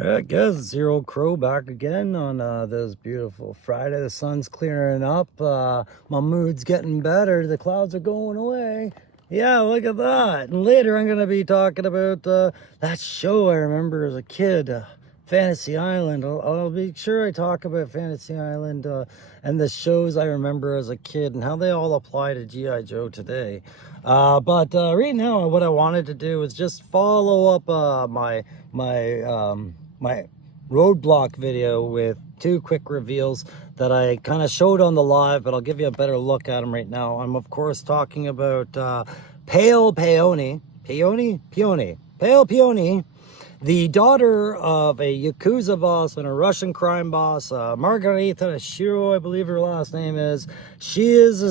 I guess it's your old crow back again on this beautiful Friday. The sun's clearing up. My mood's getting better. The clouds are going away. Yeah, look at that. And later I'm going to be talking about that show I remember as a kid, Fantasy Island. I'll be sure I talk about Fantasy Island and the shows I remember as a kid and how they all apply to G.I. Joe today. But right now what I wanted to do is just follow up my roadblock video with two quick reveals that I kind of showed on the live, but I'll give you a better look at them right now. I'm of course talking about Pale Peony, the daughter of a Yakuza boss and a Russian crime boss, Margarita Shiro, I believe her last name is. She is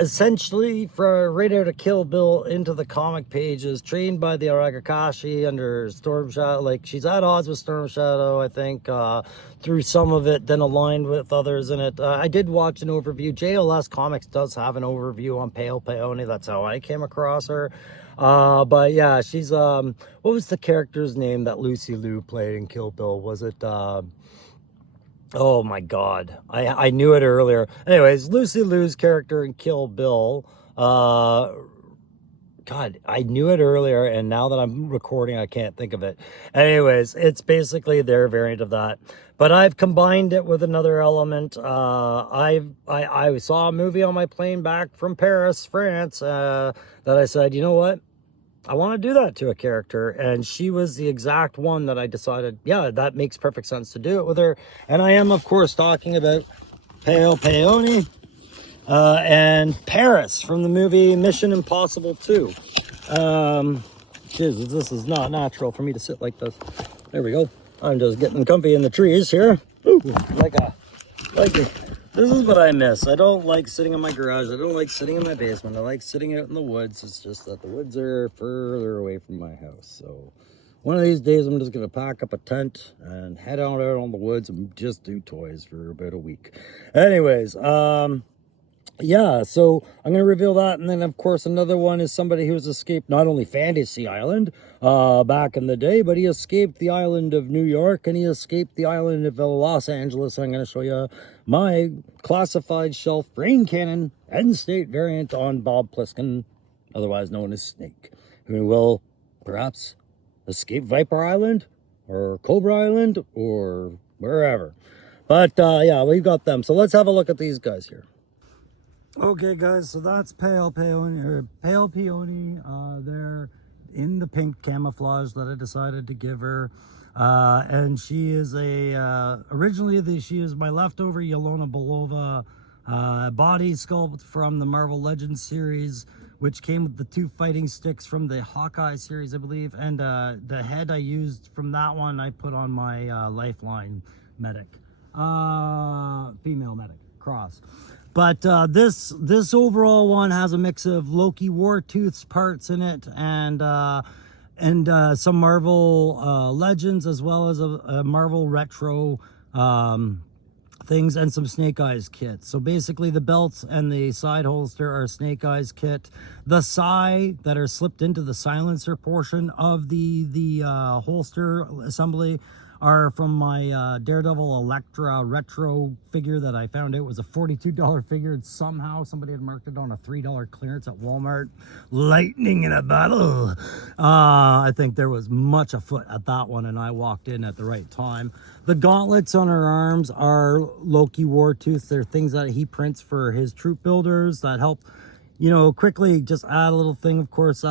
essentially right out of Kill Bill into the comic pages, trained by the Aragakashi under Storm Shadow. Like, she's at odds with Storm Shadow, I think, through some of it, then aligned with others in it. I did watch an overview. JLS Comics does have an overview on Pale Peony. That's how I came across her. But yeah, she's what was the character's name that Lucy Liu played in Kill Bill? Was it oh my god, I knew it earlier. Anyways, Lucy Liu's character in Kill Bill, God, I knew it earlier, and now that I'm recording, I can't think of it. Anyways, it's basically their variant of that. But I've combined it with another element. I saw a movie on my plane back from Paris, France, that I said, you know what? I want to do that to a character, and she was the exact one that I decided, yeah, that makes perfect sense to do it with her. And I am, of course, talking about Pale Peony. And Paris from the movie Mission Impossible 2. Jesus, this is not natural for me to sit like this. There we go. I'm just getting comfy in the trees here. Ooh, this is what I miss. I don't like sitting in my garage. I don't like sitting in my basement. I like sitting out in the woods. It's just that the woods are further away from my house. So one of these days I'm just going to pack up a tent and head out on the woods and just do toys for about a week. Anyways, yeah, so I'm going to reveal that. And then, of course, another one is somebody who's escaped not only Fantasy Island back in the day, but he escaped the island of New York and he escaped the island of Los Angeles. I'm going to show you my classified shelf brain cannon end state variant on Bob Pliskin, otherwise known as Snake, who will perhaps escape Viper Island or Cobra Island or wherever. But, yeah, we've got them. So let's have a look at these guys here. Okay, guys, so that's Pale Peony. They're in the pink camouflage that I decided to give her. And she is originally she is my leftover Yelena Belova body sculpt from the Marvel Legends series, which came with the two fighting sticks from the Hawkeye series, I believe. And the head I used from that one, I put on my Lifeline medic, female medic, cross. But this overall one has a mix of Loki Wartooth's parts in it and some Marvel Legends, as well as a Marvel Retro things and some Snake Eyes kits. So basically the belts and the side holster are Snake Eyes kit. The sai that are slipped into the silencer portion of the holster assembly are from my Daredevil Elektra retro figure that I found out was a $42 figure, and somehow somebody had marked it on a $3 clearance at Walmart. Lightning in a bottle. I think there was much afoot at that one, and I walked in at the right time. The gauntlets on her arms are Loki Wartooth. They're things that he prints for his troop builders that help, you know, quickly just add a little thing. Of course,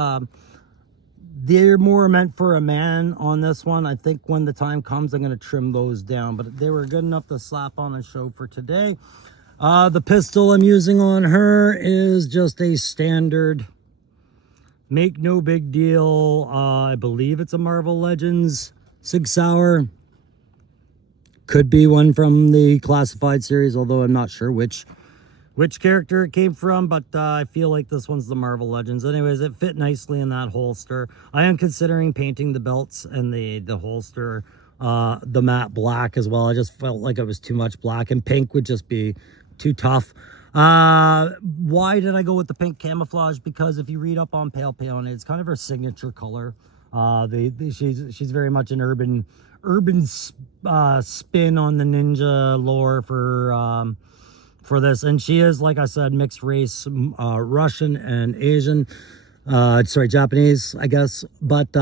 they're more meant for a man on this one. I think when the time comes, I'm going to trim those down. But they were good enough to slap on a show for today. The pistol I'm using on her is just a standard, make no big deal. I believe it's a Marvel Legends Sig Sauer. Could be one from the Classified series, although I'm not sure which character it came from, but I feel like this one's the Marvel Legends. Anyways, it fit nicely in that holster. I am considering painting the belts and the holster the matte black as well. I just felt like it was too much black, and pink would just be too tough. Why did I go with the pink camouflage? Because if you read up on Pale Peony, it's kind of her signature color. She's very much an urban spin on the ninja lore for this. And she is, like I said, mixed race, Russian and Asian. Sorry, Japanese, I guess. But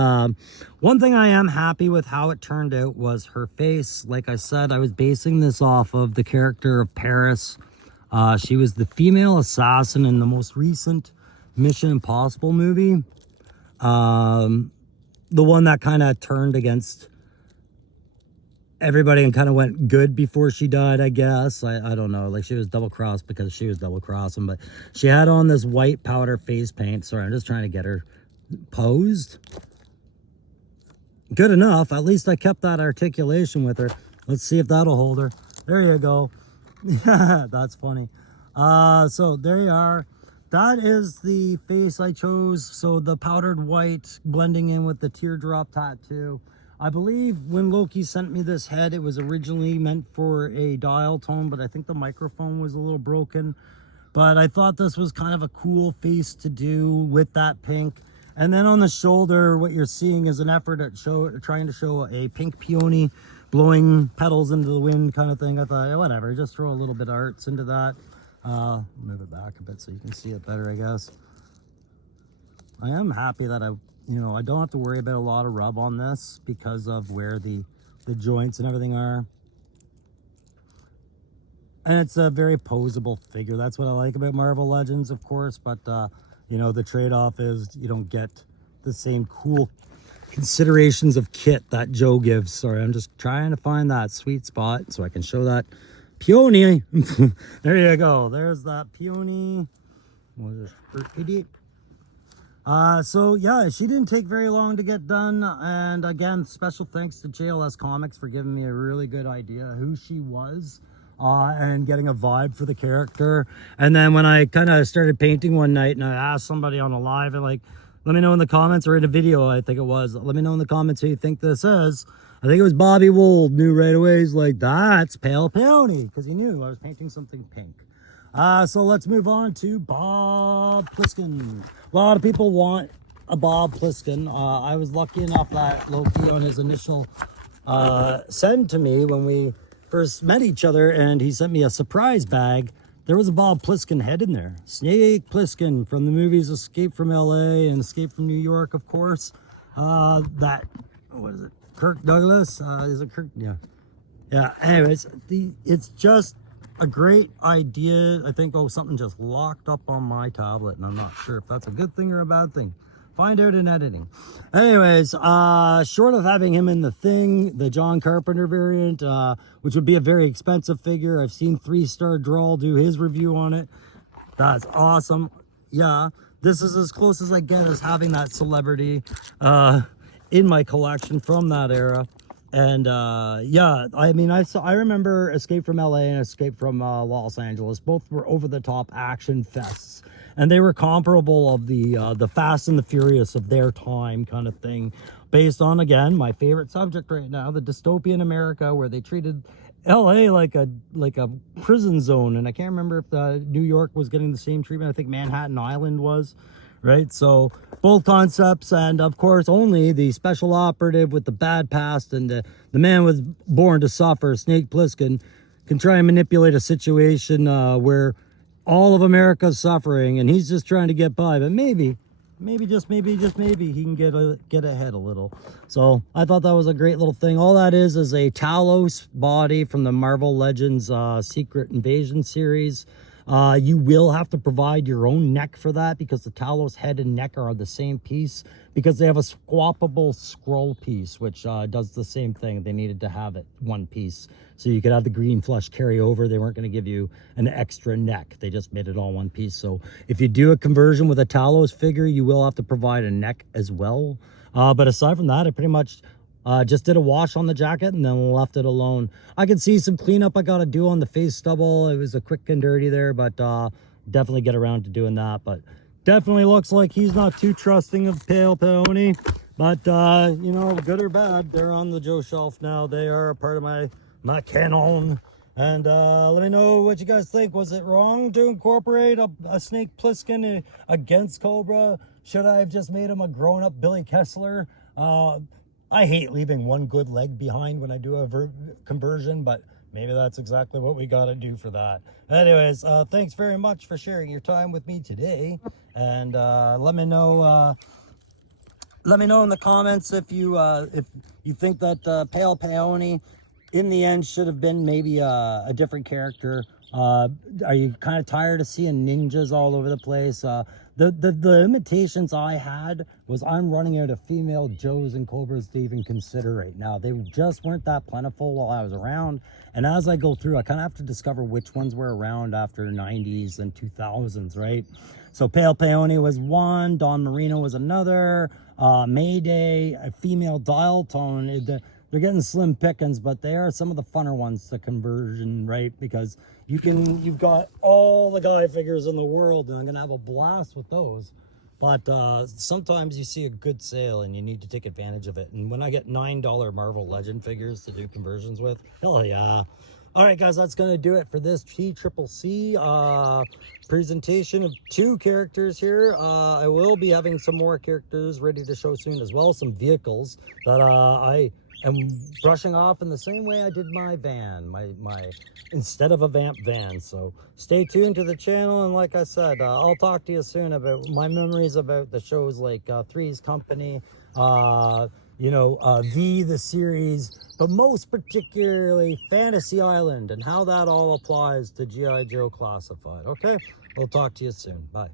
one thing I am happy with how it turned out was her face. Like I said, I was basing this off of the character of Paris. She was the female assassin in the most recent Mission Impossible movie. The one that kind of turned against everybody and kind of went good before she died, I guess. I don't know. Like, she was double-crossed because she was double-crossing. But she had on this white powder face paint. Sorry, I'm just trying to get her posed. Good enough. At least I kept that articulation with her. Let's see if that'll hold her. There you go. That's funny. So there you are. That is the face I chose. So the powdered white blending in with the teardrop tattoo. I believe when Loki sent me this head, it was originally meant for a dial tone, but I think the microphone was a little broken. But I thought this was kind of a cool face to do with that pink. And then on the shoulder, what you're seeing is an effort at trying to show a pink peony blowing petals into the wind kind of thing. I thought, yeah, whatever, just throw a little bit of arts into that. Move it back a bit so you can see it better, I guess. I am happy that I don't have to worry about a lot of rub on this because of where the joints and everything are. And it's a very posable figure. That's what I like about Marvel Legends, of course. But, the trade-off is you don't get the same cool considerations of kit that Joe gives. Sorry, I'm just trying to find that sweet spot so I can show that Peony. There you go. There's that Peony. What is this? So yeah, she didn't take very long to get done. And again, special thanks to JLS Comics for giving me a really good idea who she was and getting a vibe for the character. And then when I kind of started painting one night and I asked somebody on a live, like, let me know in the comments, or in a video, I think it was, let me know in the comments who you think this is. I think it was Bobby Wold, knew right away. He's like, that's Pale Peony, because he knew I was painting something pink. So let's move on to Bob Pliskin. A lot of people want a Bob Pliskin. I was lucky enough that Loki on his initial send to me when we first met each other, and he sent me a surprise bag. There was a Bob Pliskin head in there. Snake Pliskin from the movies Escape from LA and Escape from New York, of course. What is it? Kirk Douglas? Is it Kirk? Yeah. Yeah, anyways, it's just a great idea. I think, something just locked up on my tablet, and I'm not sure if that's a good thing or a bad thing. Find out in editing. Anyways, short of having him in the Thing, the John Carpenter variant, which would be a very expensive figure. I've seen 3-Star Drawl do his review on it. That's awesome. Yeah, this is as close as I get as having that celebrity in my collection from that era. And yeah, I mean, I remember Escape from LA and Escape from Los Angeles. Both were over-the-top action fests, and they were comparable of the Fast and the Furious of their time kind of thing, based on, again, my favorite subject right now, the dystopian America, where they treated LA like a prison zone. And I can't remember if New York was getting the same treatment. I think Manhattan Island was. Right, so both concepts, and of course only the special operative with the bad past and the man was born to suffer, Snake Pliskin, can try and manipulate a situation where all of America's suffering and he's just trying to get by, but maybe just maybe he can get ahead a little. So I thought that was a great little thing. All that is a Talos body from the Marvel Legends Secret Invasion series. You will have to provide your own neck for that, because the Talos head and neck are the same piece, because they have a swappable scroll piece, which does the same thing. They needed to have it one piece so you could have the green flesh carry over. They weren't going to give you an extra neck. They just made it all one piece. So if you do a conversion with a Talos figure, you will have to provide a neck as well. But aside from that, I pretty much just did a wash on the jacket and then left it alone. I can see some cleanup I got to do on the face stubble. It was a quick and dirty there, but definitely get around to doing that. But definitely looks like he's not too trusting of Pale Peony. But, good or bad, they're on the Joe shelf now. They are a part of my canon. And let me know what you guys think. Was it wrong to incorporate a Snake Pliskin against Cobra? Should I have just made him a grown-up Billy Kessler? I hate leaving one good leg behind when I do a conversion, but maybe that's exactly what we got to do for that. Anyways, thanks very much for sharing your time with me today, and let me know in the comments if you think that Pale Peony in the end should have been maybe a different character. Are you kind of tired of seeing ninjas all over the place? The imitations I had was I'm running out of female Joes and Cobras to even consider right now. They just weren't that plentiful while I was around. And as I go through, I kind of have to discover which ones were around after 90s and 2000s, right? So Pale Peony was one, Don Marino was another, Mayday, a female dial tone. They're getting slim pickings, but they are some of the funner ones to conversion, right? Because you've got all the guy figures in the world, and I'm gonna have a blast with those. But sometimes you see a good sale and you need to take advantage of it. And when I get $9 Marvel Legend figures to do conversions with, hell yeah. All right, guys, that's going to do it for this TCCC presentation of 2 characters here. I will be having some more characters ready to show soon, as well as some vehicles that I am brushing off in the same way I did my van, my instead of a vamp van. So stay tuned to the channel, and like I said, I'll talk to you soon about my memories about the shows like Three's Company, the series, but most particularly Fantasy Island and how that all applies to G.I. Joe Classified. Okay, we'll talk to you soon. Bye.